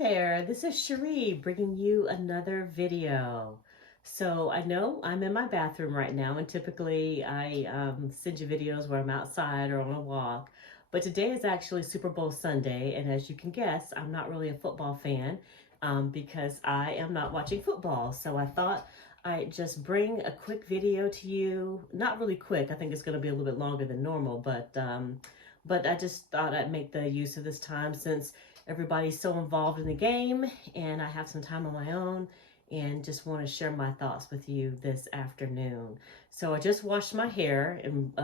there, this is Cherie bringing you another video. So I know I'm in my bathroom right now, and typically I send you videos where I'm outside or on a walk. But today is actually Super Bowl Sunday, and as you can guess, I'm not really a football fan because I am not watching football. So I thought I'd just bring a quick video to you. Not really quick, I think it's going to be a little bit longer than normal, but I just thought I'd make the use of this time since everybody's so involved in the game and I have some time on my own and just want to share my thoughts with you this afternoon. So I just washed my hair and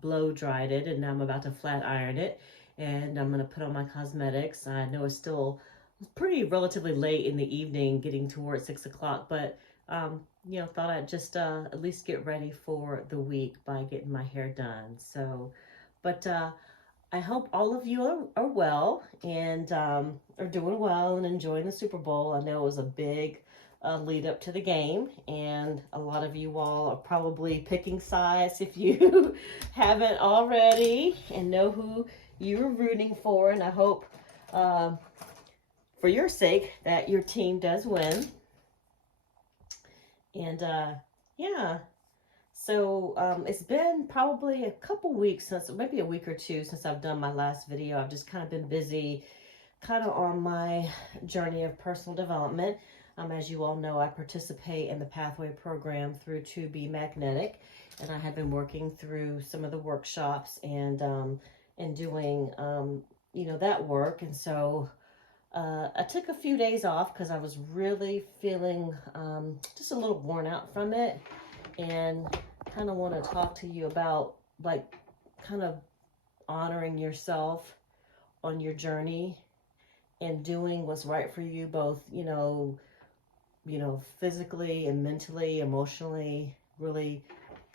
blow dried it, and now I'm about to flat iron it, and I'm going to put on my cosmetics. I know it's still pretty relatively late in the evening, getting towards 6 o'clock, but thought I'd just at least get ready for the week by getting my hair done. So, but I hope all of you are well and are doing well and enjoying the Super Bowl. I know it was a big lead up to the game, and a lot of you all are probably picking sides if you haven't already and know who you're rooting for. And I hope, for your sake, that your team does win. And yeah. So it's been probably a couple weeks since, maybe a week or two since I've done my last video. I've just kind of been busy kind of on my journey of personal development. As you all know, I participate in the Pathway program through To Be Magnetic, and I have been working through some of the workshops and doing, that work. And so I took a few days off because I was really feeling just a little worn out from it, and kind of want to talk to you about kind of honoring yourself on your journey and doing what's right for you, both physically and mentally, emotionally, really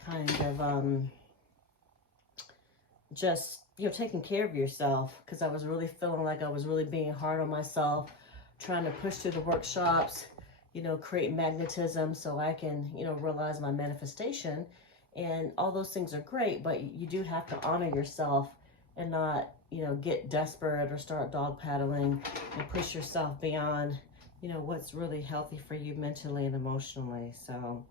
kind of just taking care of yourself, because I was really feeling like I was really being hard on myself, trying to push through the workshops, create magnetism so I can, realize my manifestation. And all those things are great, but you do have to honor yourself and not, get desperate or start dog paddling and push yourself beyond, what's really healthy for you mentally and emotionally. So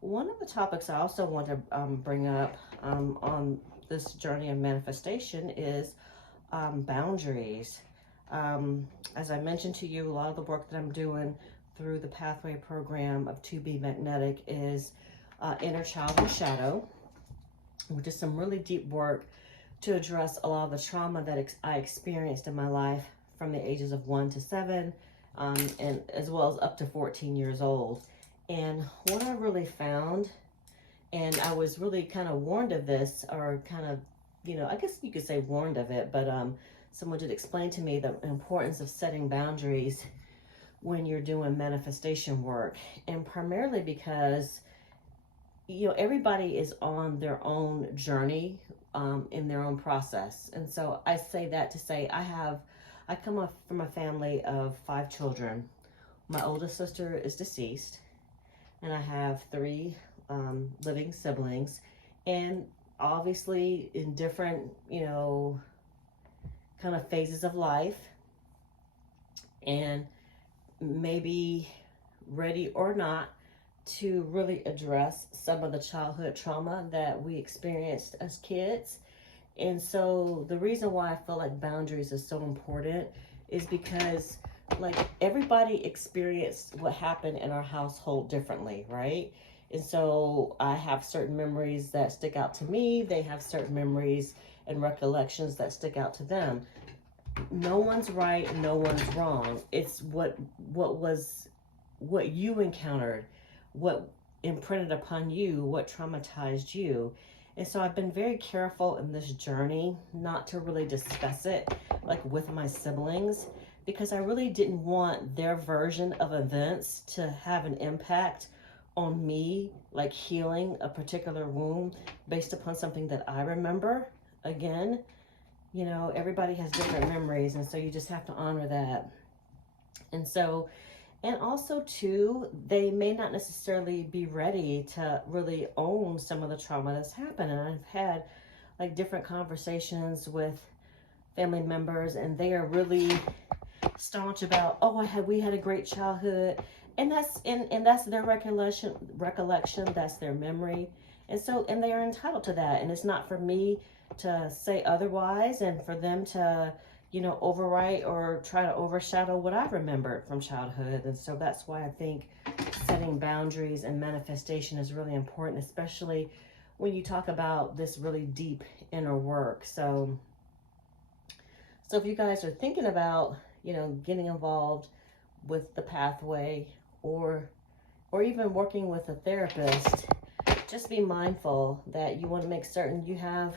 one of the topics I also want to bring up on this journey of manifestation is boundaries. As I mentioned to you, a lot of the work that I'm doing through the Pathway program of To Be Magnetic is Inner Child and Shadow, which is some really deep work to address a lot of the trauma that I experienced in my life from the ages of 1 to 7, and as well as up to 14 years old. And what I really found, and I was really kind of warned of this, or kind of, I guess you could say warned of it, but someone did explain to me the importance of setting boundaries when you're doing manifestation work. And primarily because everybody is on their own journey in their own process. And so I say that to say I come up from a family of 5 children. My oldest sister is deceased, and I have 3 living siblings, and obviously in different kind of phases of life, and maybe ready or not to really address some of the childhood trauma that we experienced as kids. And so the reason why I feel like boundaries is so important is because everybody experienced what happened in our household differently, right? And so I have certain memories that stick out to me. They have certain memories and recollections that stick out to them. No one's right, no one's wrong. It's what you encountered, what imprinted upon you, what traumatized you. And so I've been very careful in this journey not to really discuss it with my siblings, because I really didn't want their version of events to have an impact on me, healing a particular wound based upon something that I remember. Again, everybody has different memories, and so you just have to honor that. And also too, they may not necessarily be ready to really own some of the trauma that's happened. And I've had different conversations with family members, and they are really staunch about, oh, we had a great childhood, and that's their recollection, that's their memory, and they are entitled to that, and it's not for me to say otherwise, and for them to, overwrite or try to overshadow what I remembered from childhood. And so that's why I think setting boundaries and manifestation is really important, especially when you talk about this really deep inner work. So if you guys are thinking about, getting involved with the pathway, or even working with a therapist, just be mindful that you want to make certain you have,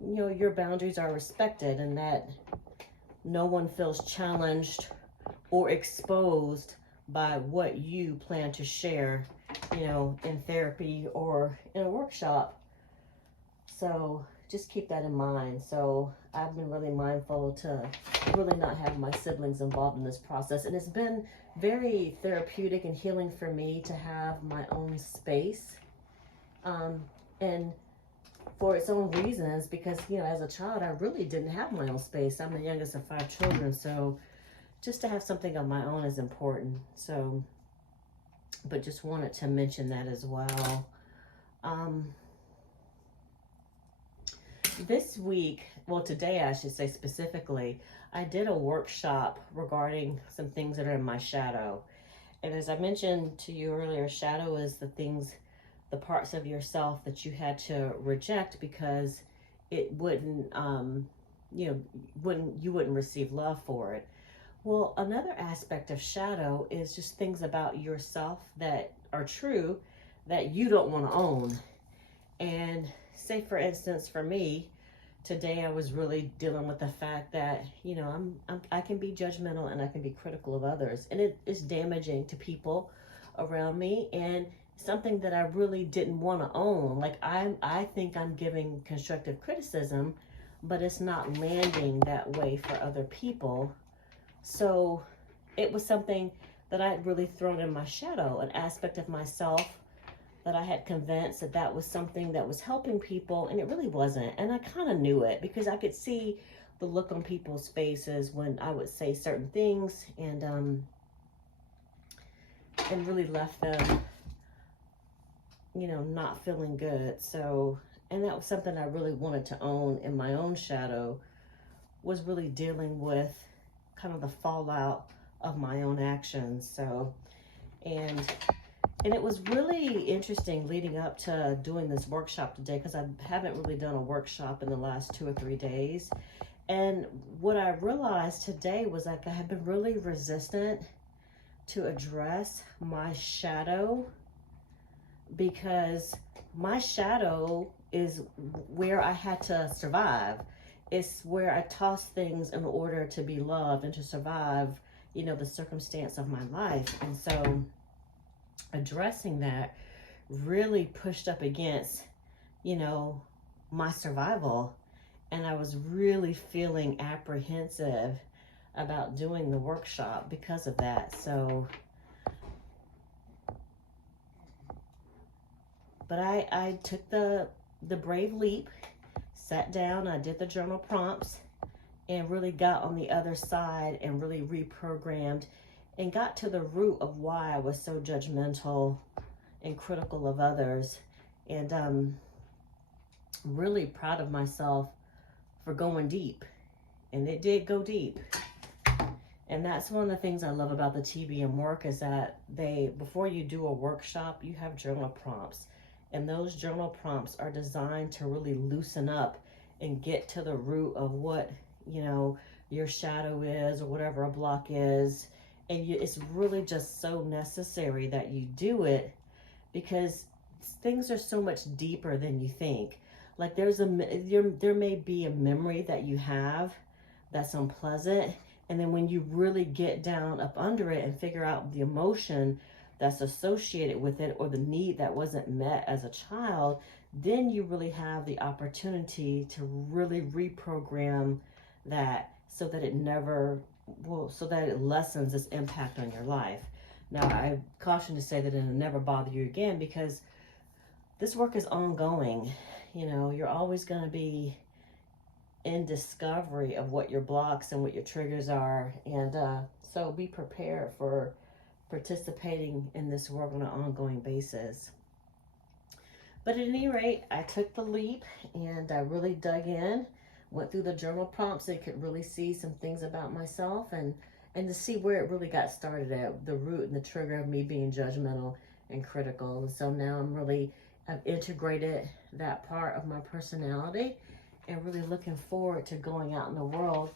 your boundaries are respected, and that no one feels challenged or exposed by what you plan to share, in therapy or in a workshop. So just keep that in mind. So I've been really mindful to really not have my siblings involved in this process. And it's been very therapeutic and healing for me to have my own space. And for its own reasons, because, as a child, I really didn't have my own space. I'm the youngest of 5 children. So just to have something of my own is important. So, but just wanted to mention that as well. This week, well, today I should say specifically, I did a workshop regarding some things that are in my shadow. And as I mentioned to you earlier, shadow is the parts of yourself that you had to reject because it wouldn't, you wouldn't receive love for it. Well, another aspect of shadow is just things about yourself that are true that you don't want to own. And say, for instance, for me, today I was really dealing with the fact that, I can be judgmental and I can be critical of others. And it is damaging to people around me, and something that I really didn't want to own. Like, I think I'm giving constructive criticism, but it's not landing that way for other people. So it was something that I had really thrown in my shadow, an aspect of myself that I had convinced that was something that was helping people, and it really wasn't. And I kind of knew it because I could see the look on people's faces when I would say certain things, and really left them, not feeling good. So, and that was something I really wanted to own in my own shadow, was really dealing with kind of the fallout of my own actions. So, and it was really interesting leading up to doing this workshop today, because I haven't really done a workshop in the last 2 or 3 days. And what I realized today was, like, I have been really resistant to address my shadow, because my shadow is where I had to survive. It's where I toss things in order to be loved and to survive, the circumstance of my life. And so addressing that really pushed up against, my survival. And I was really feeling apprehensive about doing the workshop because of that. So, but I took the brave leap, sat down, I did the journal prompts, and really got on the other side and really reprogrammed and got to the root of why I was so judgmental and critical of others. And really proud of myself for going deep. And it did go deep. And that's one of the things I love about the TBM work, is that before you do a workshop, you have journal prompts. And those journal prompts are designed to really loosen up and get to the root of what, your shadow is, or whatever a block is. And it's really just so necessary that you do it, because things are so much deeper than you think. Like, there may be a memory that you have that's unpleasant, and then when you really get down up under it and figure out the emotion that's associated with it, or the need that wasn't met as a child, then you really have the opportunity to really reprogram that, so that it lessens its impact on your life. Now, I caution to say that it'll never bother you again, because this work is ongoing. You're always going to be in discovery of what your blocks and what your triggers are. And so be prepared for participating in this work on an ongoing basis. But at any rate, I took the leap and I really dug in, went through the journal prompts and could really see some things about myself, and to see where it really got started at, the root and the trigger of me being judgmental and critical. And so now I've integrated that part of my personality and really looking forward to going out in the world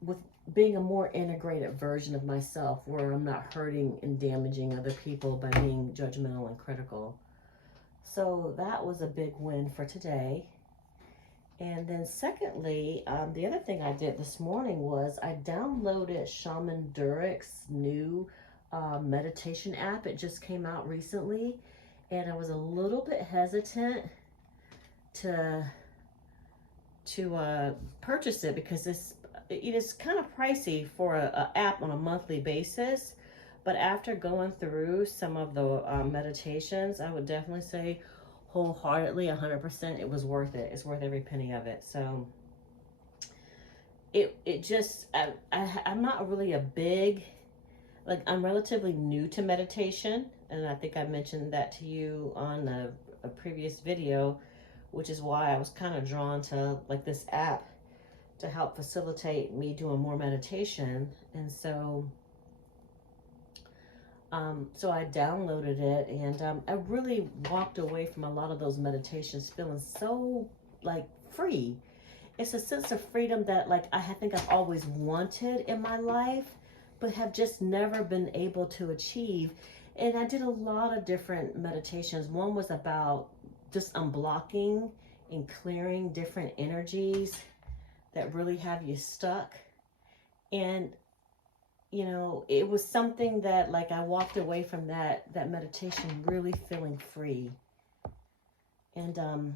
with being a more integrated version of myself, where I'm not hurting and damaging other people by being judgmental and critical. So that was a big win for today. And then secondly, the other thing I did this morning was I downloaded Shaman Durek's new meditation app. It just came out recently, and I was a little bit hesitant to purchase it because it is kind of pricey for an app on a monthly basis. But after going through some of the meditations, I would definitely say wholeheartedly, 100%, it was worth it. It's worth every penny of it. So it just, I'm not really a big, like, I'm relatively new to meditation. And I think I mentioned that to you on a previous video, which is why I was kind of drawn to like this app to help facilitate me doing more meditation. And so I downloaded it, and I really walked away from a lot of those meditations feeling so like free. It's a sense of freedom that like I think I've always wanted in my life, but have just never been able to achieve. And I did a lot of different meditations. One was about just unblocking and clearing different energies that really have you stuck. And you know, it was something that like I walked away from that meditation really feeling free. And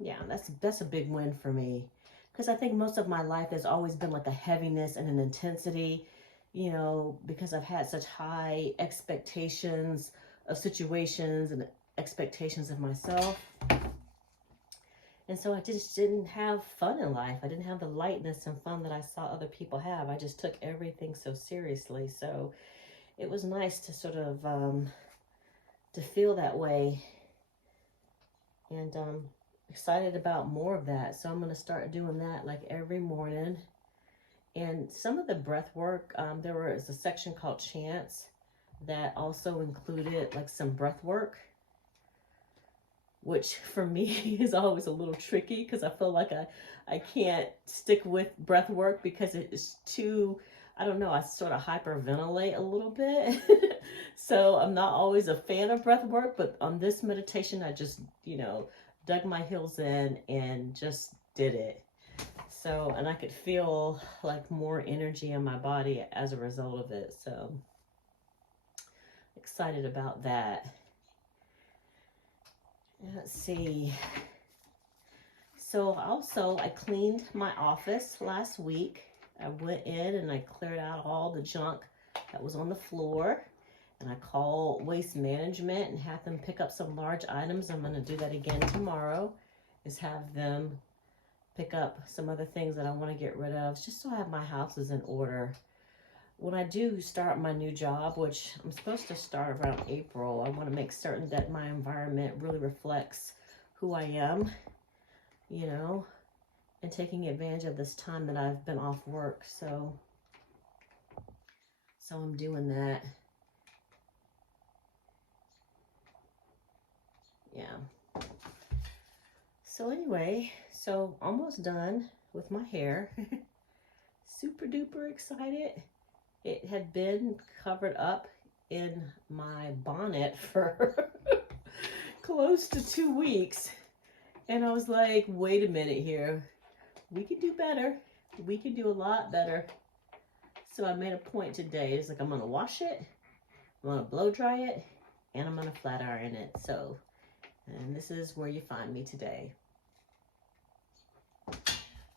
yeah, that's a big win for me, because I think most of my life has always been like a heaviness and an intensity, you know, because I've had such high expectations of situations and expectations of myself. And so I just didn't have fun in life. I didn't have the lightness and fun that I saw other people have. I just took everything so seriously. So it was nice to sort of, to feel that way. And excited about more of that. So I'm going to start doing that like every morning. And some of the breath work, there was a section called Chants that also included like some breath work, which for me is always a little tricky because I feel like I can't stick with breath work because it's too, I don't know, I sort of hyperventilate a little bit. So I'm not always a fan of breath work, but on this meditation, I just, you know, dug my heels in and just did it. So, and I could feel like more energy in my body as a result of it. So excited about that. Let's see. So also I cleaned my office last week. I went in and I cleared out all the junk that was on the floor, and I called Waste Management and had them pick up some large items. I'm going to do that again tomorrow, is have them pick up some other things that I want to get rid of, just so I have my house is in order. When I do start my new job, which I'm supposed to start around April, I want to make certain that my environment really reflects who I am, you know, and taking advantage of this time that I've been off work. So I'm doing that. Yeah. So anyway, so almost done with my hair. Super duper excited. It had been covered up in my bonnet for close to 2 weeks. And I was like, wait a minute here. We can do better. We can do a lot better. So I made a point today. It's like, I'm going to wash it, I'm going to blow dry it, and I'm going to flat iron it. So, and this is where you find me today.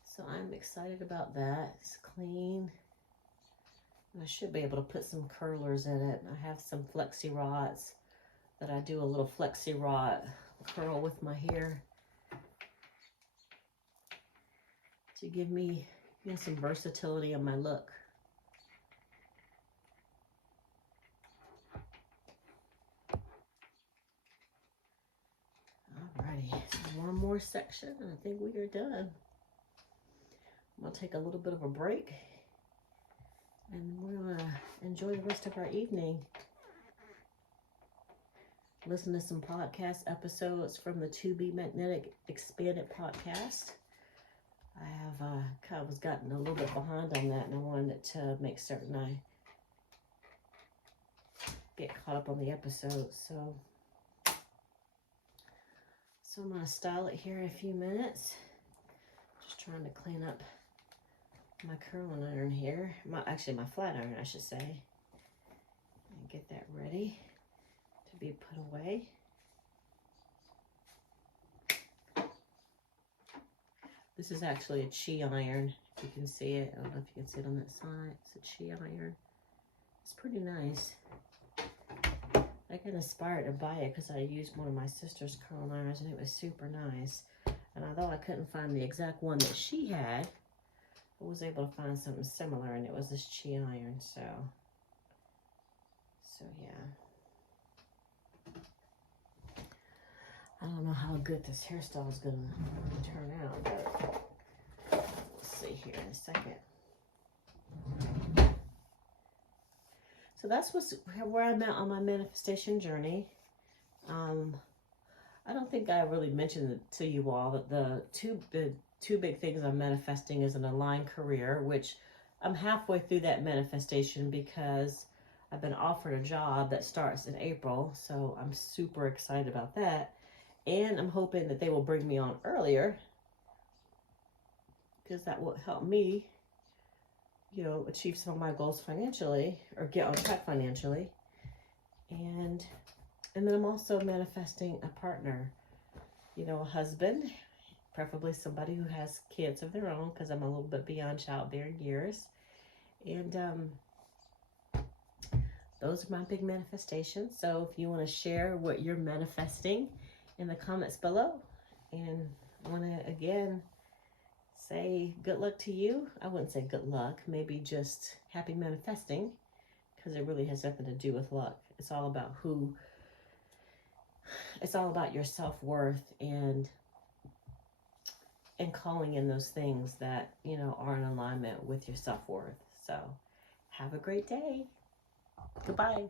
So I'm excited about that. It's clean. I should be able to put some curlers in it. I have some flexi rods that I do a little flexi rod curl with my hair. to give me, you know, some versatility on my look. Alrighty, so one more section and I think we are done. I'm gonna take a little bit of a break and we're gonna enjoy the rest of our evening. Listen to some podcast episodes from the To Be Magnetic Expanded podcast. I have kind of was gotten a little bit behind on that, and I wanted to make certain I get caught up on the episodes. So I'm going to style it here in a few minutes. Just trying to clean up my curling iron here. Actually, my flat iron, I should say. And get that ready to be put away. This is actually a chi iron. If you can see it. I don't know if you can see it on that side. It's a chi iron. It's pretty nice. I got inspired to buy it because I used one of my sister's curling irons and it was super nice. And although I couldn't find the exact one that she had, I was able to find something similar, and it was this chi iron. So yeah. I don't know how good this hairstyle is going to turn out, but we'll see here in a second. So that's where I'm at on my manifestation journey. I don't think I really mentioned it to you all that the two big things I'm manifesting is an aligned career, which I'm halfway through that manifestation because I've been offered a job that starts in April. So I'm super excited about that. And I'm hoping that they will bring me on earlier because that will help me, you know, achieve some of my goals financially or get on track financially. And then I'm also manifesting a partner, you know, a husband, preferably somebody who has kids of their own because I'm a little bit beyond childbearing years. And those are my big manifestations. So if you want to share what you're manifesting in the comments below, and I want to again say good luck to you. I wouldn't say good luck, maybe just happy manifesting, because it really has nothing to do with luck. It's all about it's all about your self-worth and calling in those things that, you know, are in alignment with your self-worth. So have a great day. Goodbye.